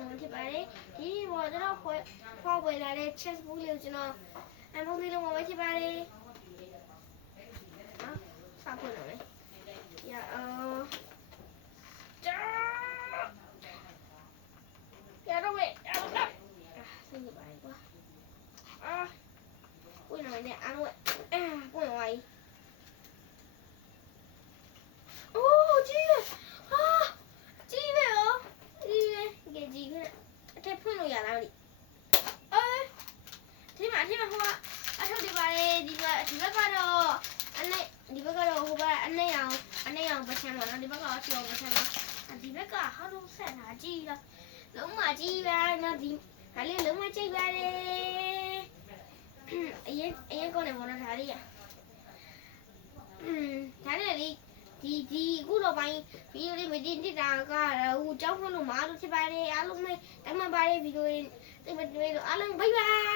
ပုံစံဖြစ်ပါတယ်ဒီပေါ်ကျွန်တော်ဖောက်ဝယ်လာတဲ့ chessbook လေးကိုကျွန်တော်အဖုံးလေးလုံးဝယ်ဖြစ်ပါတယ်နော်စဖွင့်လို့လေရရတော့ဝယ်ရတော့ဆက်နေပါလေကွာပွင့်လာနေအားဝယ်ပွင့်သွားပြီအိုးကြီးလေကြီးလေရောကြီးလေကဲကြီးလေအထက်ဖွင့်လို့ရလားမသိဒီမှာဟိုကအထုတ်ဒီပါလေဒီဘက်ကတော့ဒီဘက်ကတော့ဟိုကအနှိမ့်အောင်ပချမ်းပါနော်ဒီဘက်ကတော့ကျော်ပချမ်းပါဒီဘက်ကဟာလို့ဆက်လာကြည့်လားလုံးမကြည့်ပါနော်ဒီဟာလေးလုံးမကြည့်ပါလေအရင်ကောနေမနော်ဒါလေးဒါနဲ့လေဒီအခုတော့ပိုင်းဗီဒီယိုလေးမတင်တာကတော့ဟိုကြောင်းဖွင့်လို့မအားလို့ဖြစ်ပါတယ်အားလုံးပဲတမန်ပါတဲ့ဗီဒီယိုလေးတိတ်မတွေ့လို့အားလုံးဘိုင်ဘိုင်